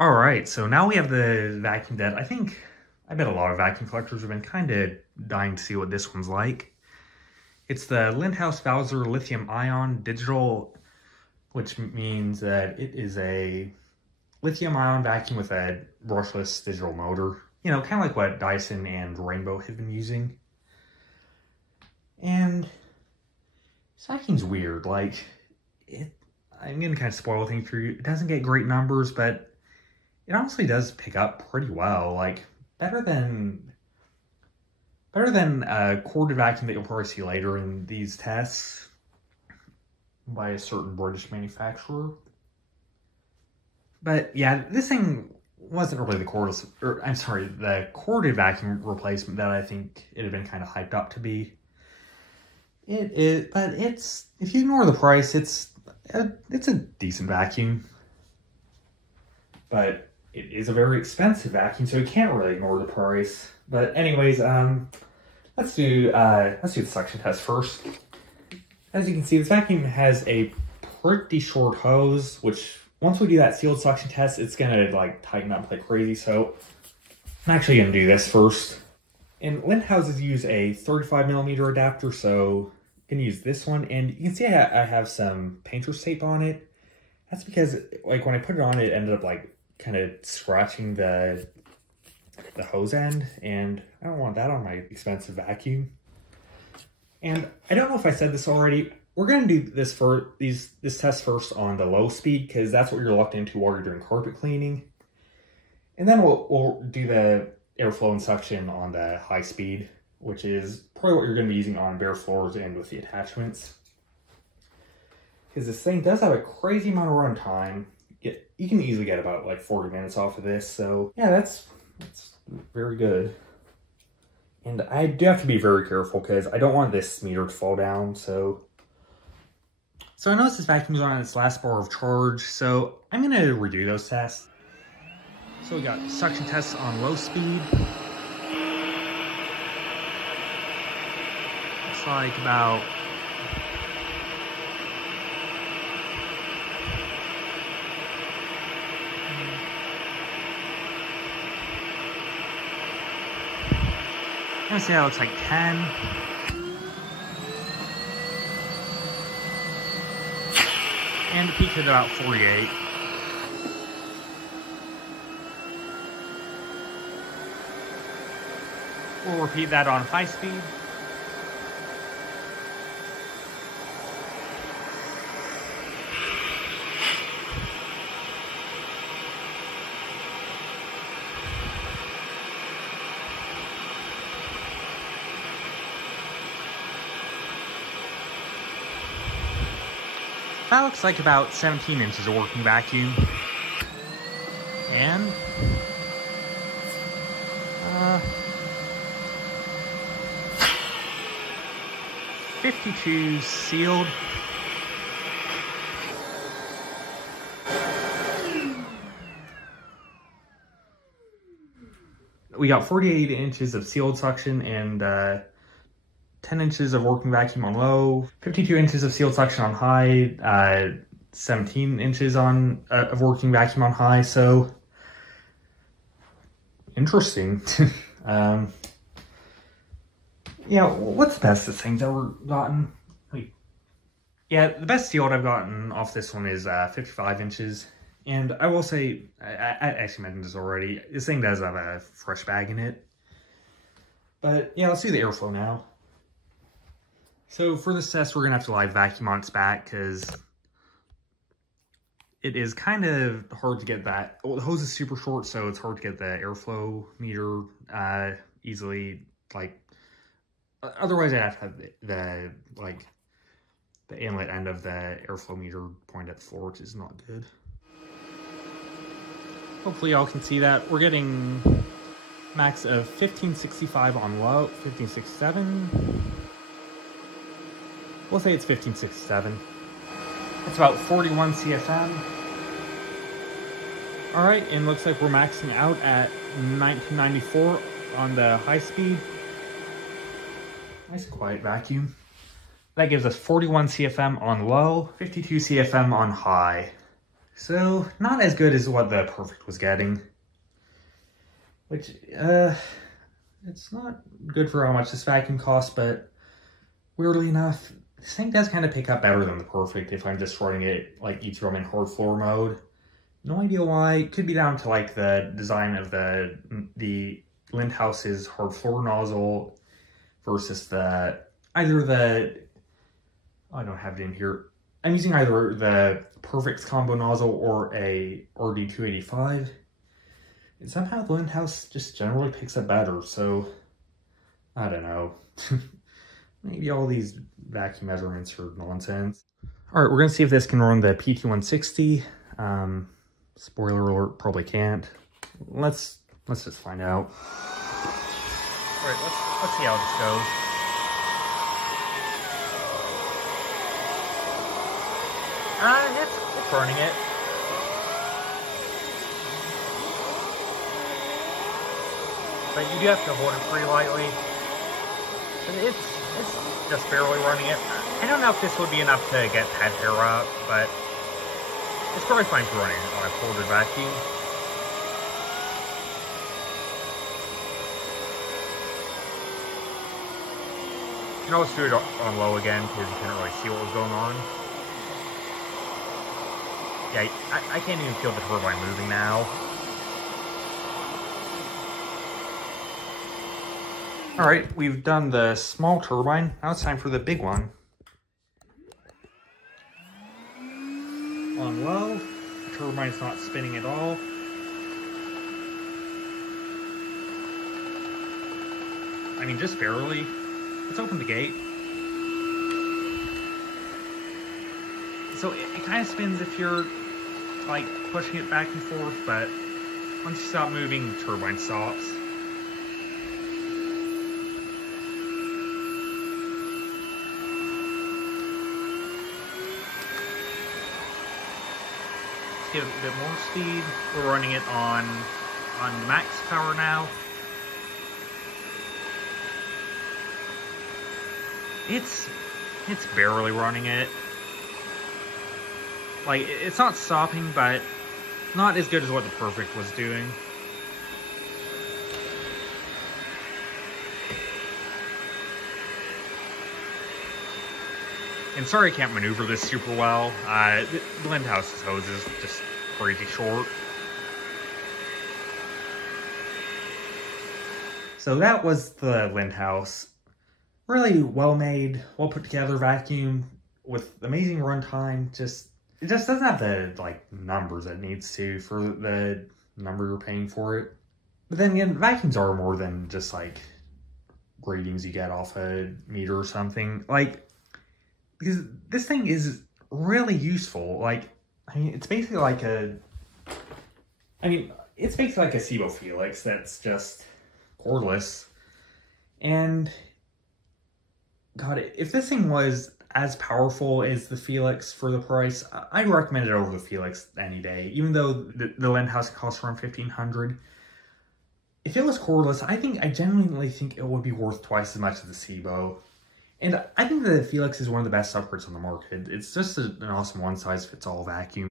All right, so now we have the vacuum that I bet a lot of vacuum collectors have been kind of dying to see what this one's like. It's the Lindhaus Valzer lithium ion digital, which means that it is a lithium ion vacuum with a brushless digital motor. You know, kind of like what Dyson and Rainbow have been using. And this vacuum's weird. I'm going to kind of spoil things for you. It doesn't get great numbers, but it honestly does pick up pretty well. Like, better than a corded vacuum that you'll probably see later in these tests by a certain British manufacturer. But yeah, this thing wasn't really the corded vacuum replacement that I think it had been kind of hyped up to be. But if you ignore the price, it's a decent vacuum. But it is a very expensive vacuum, so you can't really ignore the price. But anyways, let's do the suction test first. As you can see, this vacuum has a pretty short hose, which once we do that sealed suction test, it's gonna like tighten up like crazy. So I'm actually gonna do this first. And Lindhauses use a 35mm adapter, so I'm gonna use this one. And you can see I have some painter's tape on it. That's because like when I put it on, it ended up like kind of scratching the hose end, and I don't want that on my expensive vacuum. And I don't know if I said this already. We're going to do this this test first on the low speed, because that's what you're locked into while you're doing carpet cleaning. And then we'll do the airflow and suction on the high speed, which is probably what you're going to be using on bare floors and with the attachments. Because this thing does have a crazy amount of runtime. You can easily get about like 40 minutes off of this. So yeah, that's very good. And I do have to be very careful because I don't want this meter to fall down. So I noticed this vacuum is on its last bar of charge, so I'm going to redo those tests. So we got suction tests on low speed. Looks like about I'm gonna say that looks like 10. And the peak hit about 48. We'll repeat that on high speed. That looks like about 17 inches of working vacuum. And 52 sealed. We got 48 inches of sealed suction and 10 inches of working vacuum on low, 52 inches of sealed suction on high, 17 inches of working vacuum on high. So interesting. Yeah, what's the best this thing's ever gotten? Yeah, the best sealed I've gotten off this one is 55 inches. And I will say, I actually mentioned this already, this thing does have a fresh bag in it. But yeah, let's do the airflow now. So for this test, we're going to have to live vacuum on its back because it is kind of hard to get that. Well, the hose is super short, so it's hard to get the airflow meter easily. Like, otherwise I'd have to have the inlet end of the airflow meter point at the floor, which is not good. Hopefully y'all can see that. We're getting max of 1565 on low, 1567. We'll say it's 1567. It's about 41 CFM. All right, and looks like we're maxing out at 1994 on the high speed. Nice quiet vacuum. That gives us 41 CFM on low, 52 CFM on high. So, not as good as what the Perfect was getting. Which, it's not good for how much this vacuum costs, but weirdly enough, this thing does kind of pick up better than the Perfect if I'm just running it, like, each room in hard floor mode. No idea why. It could be down to, like, the design of the Lindhaus's hard floor nozzle versus I don't have it in here. I'm using either the Perfect's combo nozzle or a RD285. And somehow the Lindhaus just generally picks up better, so I don't know. Maybe all these vacuum measurements are nonsense. Alright, we're gonna see if this can run the PT160. Spoiler alert, probably can't. Let's just find out. Alright, let's see how this goes. It's burning it. But you do have to hold it pretty lightly. But it's just barely running it. I don't know if this would be enough to get pad air out, but it's probably fine for running on a folded vacuum. You can always do it on low again because you couldn't really see what was going on. Yeah, I can't even feel the turbine moving now. Alright, we've done the small turbine. Now it's time for the big one. On low, the turbine's not spinning at all. I mean, just barely. Let's open the gate. So it kind of spins if you're like pushing it back and forth, but once you stop moving, the turbine stops. Let's give it a bit more speed. We're running it on max power now. It's barely running it. Like, it's not stopping, but not as good as what the Perfect was doing. And sorry I can't maneuver this super well. The Lindhaus's hose is just crazy short. So that was the Lindhaus. Really well made, well put together vacuum with amazing runtime. It just doesn't have the like numbers it needs to for the number you're paying for it. But then again, vacuums are more than just like ratings you get off a meter or something. Like, because this thing is really useful. Like, I mean, it's basically like a SIBO Felix that's just cordless. And God, if this thing was as powerful as the Felix for the price, I'd recommend it over the Felix any day. Even though the Lindhaus costs around $1,500. If it was cordless, I genuinely think it would be worth twice as much as the SIBO. And I think the Felix is one of the best subparts on the market. It's just an awesome one-size-fits-all vacuum.